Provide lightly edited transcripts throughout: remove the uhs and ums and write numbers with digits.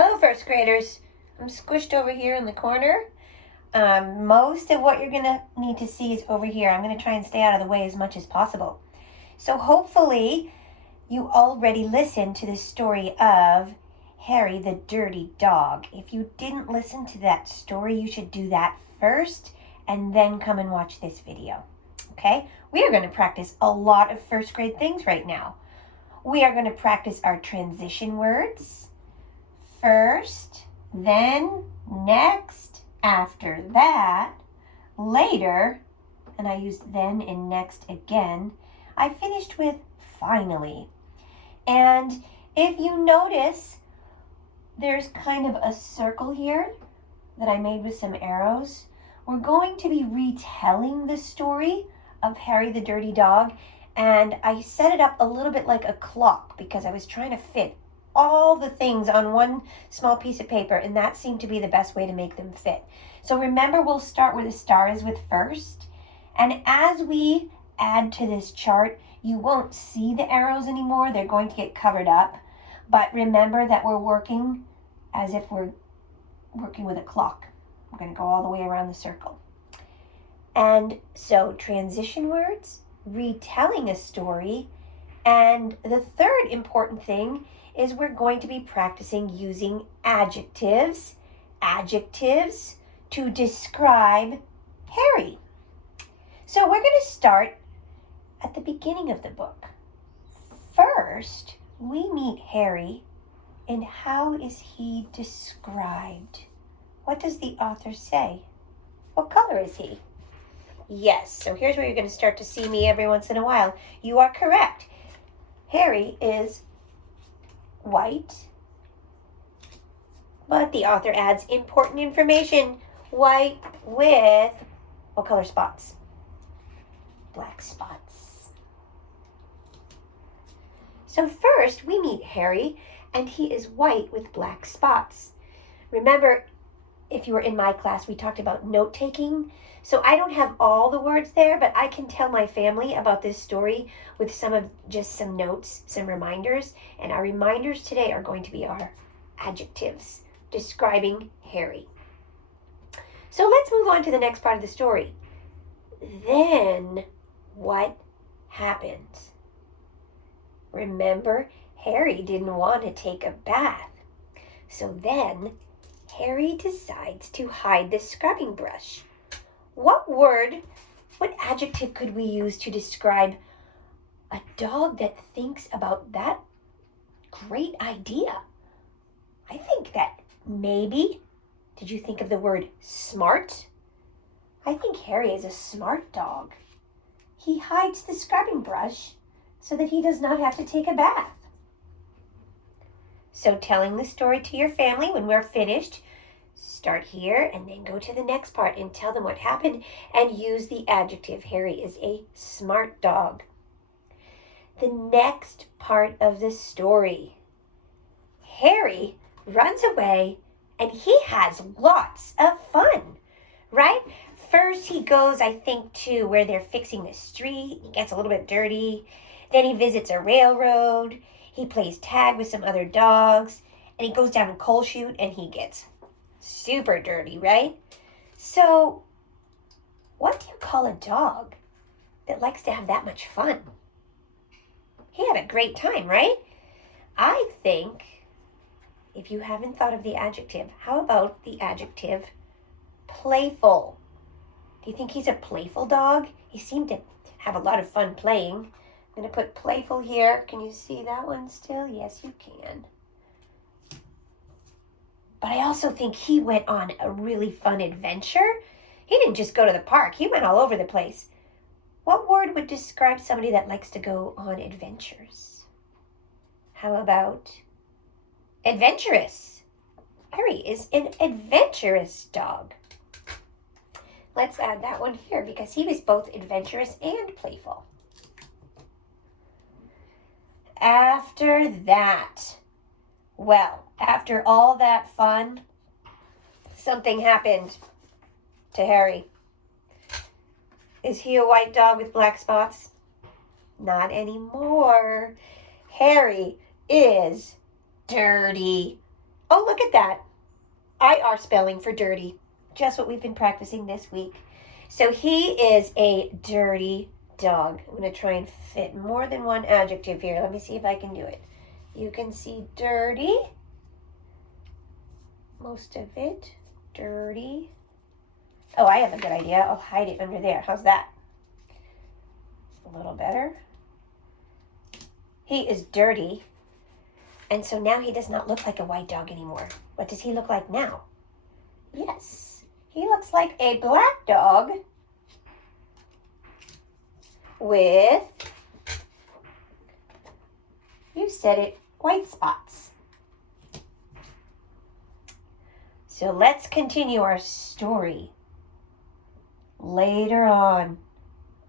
Hello, first graders. I'm squished over here in the corner. Most of what you're going to need to see is over here. I'm going to try and stay out of the way as much as possible. So hopefully you already listened to the story of Harry the Dirty Dog. If you didn't listen to that story, you should do that first and then come and watch this video. Okay? We are going to practice a lot of first grade things right now. We are going to practice our transition words. First, then, next, after that, later, and I used then and next again. I finished with finally. And if you notice, there's kind of a circle here that I made with some arrows. We're going to be retelling the story of Harry the Dirty Dog, and I set it up a little bit like a clock because I was trying to fit all the things on one small piece of paper, and that seemed to be the best way to make them fit. So remember, we'll start where the star is with first, and as we add to this chart, you won't see the arrows anymore. They're going to get covered up, but remember that we're working as if we're working with a clock. We're going to go all the way around the circle. And so transition words, retelling a story, and the third important thing is we're going to be practicing using adjectives to describe Harry. So we're going to start at the beginning of the book. First, we meet Harry, and how is he described? What does the author say? What color is he? Yes, so here's where you're going to start to see me every once in a while. You are correct. Harry is white, but the author adds important information. White with what color spots? Black spots. So first we meet Harry, and he is white with black spots. Remember, if you were in my class, we talked about note-taking. So I don't have all the words there, but I can tell my family about this story with some notes, some reminders. And our reminders today are going to be our adjectives describing Harry. So let's move on to the next part of the story. Then what happens? Remember, Harry didn't want to take a bath. So then Harry decides to hide the scrubbing brush. What adjective could we use to describe a dog that thinks about that great idea? I think that maybe, did you think of the word smart? I think Harry is a smart dog. He hides the scrubbing brush so that he does not have to take a bath. So telling the story to your family when we're finished, start here and then go to the next part and tell them what happened and use the adjective. Harry is a smart dog. The next part of the story. Harry runs away and he has lots of fun, right? First he goes, I think, to where they're fixing the street. He gets a little bit dirty. Then he visits a railroad. He plays tag with some other dogs. And he goes down a coal chute and he gets super dirty, right? So, what do you call a dog that likes to have that much fun? He had a great time, right? I think, if you haven't thought of the adjective, how about the adjective playful? Do you think he's a playful dog? He seemed to have a lot of fun playing. I'm going to put playful here. Can you see that one still? Yes, you can. But I also think he went on a really fun adventure. He didn't just go to the park. He went all over the place. What word would describe somebody that likes to go on adventures? How about adventurous? Harry is an adventurous dog. Let's add that one here because he was both adventurous and playful. After that, well, after all that fun, something happened to Harry. Is he a white dog with black spots? Not anymore. Harry is dirty. Oh, look at that. IR spelling for dirty. Just what we've been practicing this week. So he is a dirty dog. I'm going to try and fit more than one adjective here. Let me see if I can do it. You can see dirty. Most of it. Dirty. Oh, I have a good idea. I'll hide it under there. How's that? A little better. He is dirty. And so now he does not look like a white dog anymore. What does he look like now? Yes, he looks like a black dog with, you said it, white spots. So let's continue our story. Later on,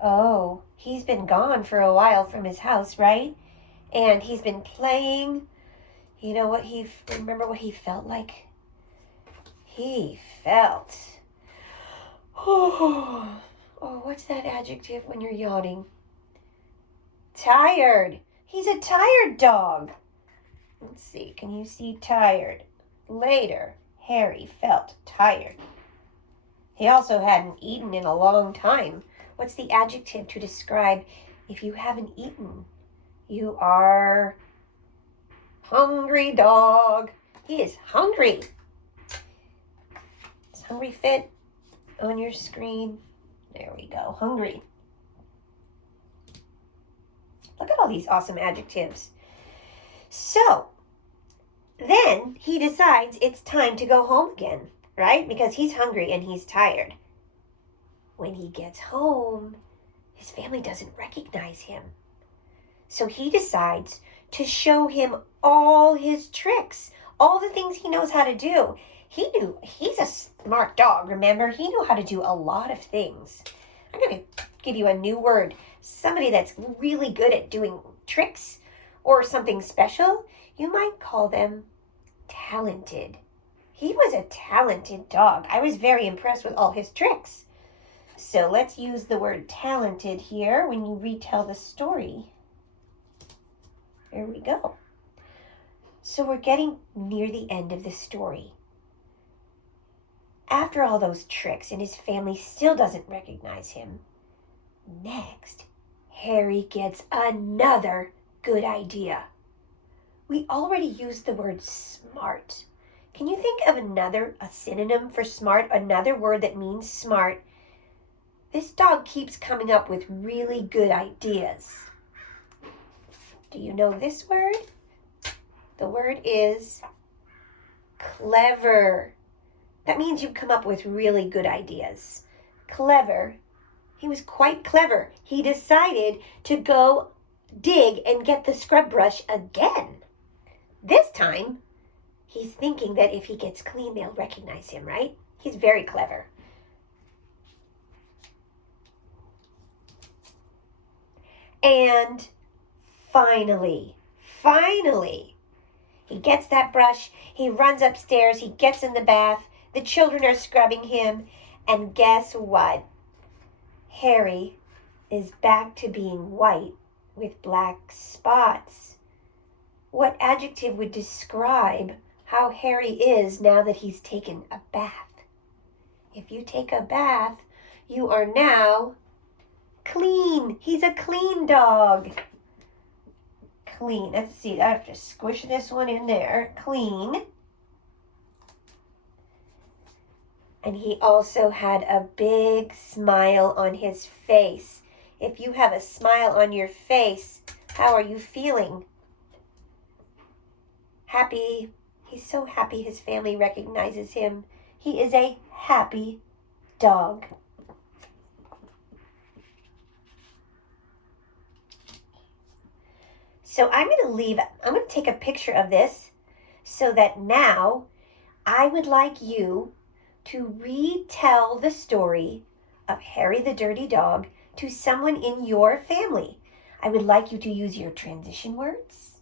oh, he's been gone for a while from his house, right? And he's been playing. You know what remember what he felt like? He felt, oh, what's that adjective when you're yawning? Tired. He's a tired dog. Let's see, can you see tired? Later, Harry felt tired. He also hadn't eaten in a long time. What's the adjective to describe if you haven't eaten? You are hungry dog. He is hungry. Is hungry fit on your screen? There we go. Hungry. Look at all these awesome adjectives. So, then he decides it's time to go home again, right? Because he's hungry and he's tired. When he gets home, his family doesn't recognize him. So he decides to show him all his tricks, all the things he knows how to do. He's a smart dog, remember? He knew how to do a lot of things. I'm going to give you a new word. Somebody that's really good at doing tricks or something special, you might call them talented. He was a talented dog. I was very impressed with all his tricks. So let's use the word talented here when you retell the story. There we go. So we're getting near the end of the story. After all those tricks and his family still doesn't recognize him, next, Harry gets another good idea. We already used the word smart. Can you think of a synonym for smart, another word that means smart? This dog keeps coming up with really good ideas. Do you know this word? The word is clever. That means you come up with really good ideas. Clever. He was quite clever. He decided to go dig and get the scrub brush again. This time, he's thinking that if he gets clean, they'll recognize him, right? He's very clever. And finally, he gets that brush, he runs upstairs, he gets in the bath, the children are scrubbing him, and guess what? Harry is back to being white with black spots. What adjective would describe how Harry is now that he's taken a bath? If you take a bath, you are now clean. He's a clean dog. Clean. Let's see. I have to squish this one in there. Clean. And he also had a big smile on his face. If you have a smile on your face, how are you feeling? Happy. He's so happy his family recognizes him. He is a happy dog. So I'm going to take a picture of this so that now I would like you to retell the story of Harry the Dirty Dog to someone in your family. I would like you to use your transition words.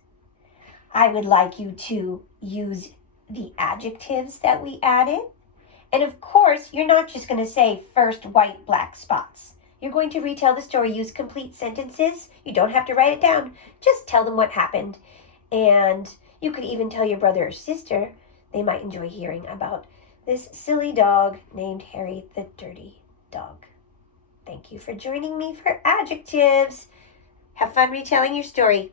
I would like you to use the adjectives that we added. And of course, you're not just going to say first white, black spots. You're going to retell the story, use complete sentences. You don't have to write it down. Just tell them what happened. And you could even tell your brother or sister. they might enjoy hearing about this silly dog named Harry the Dirty Dog. Thank you for joining me for Adjectives. Have fun retelling your story.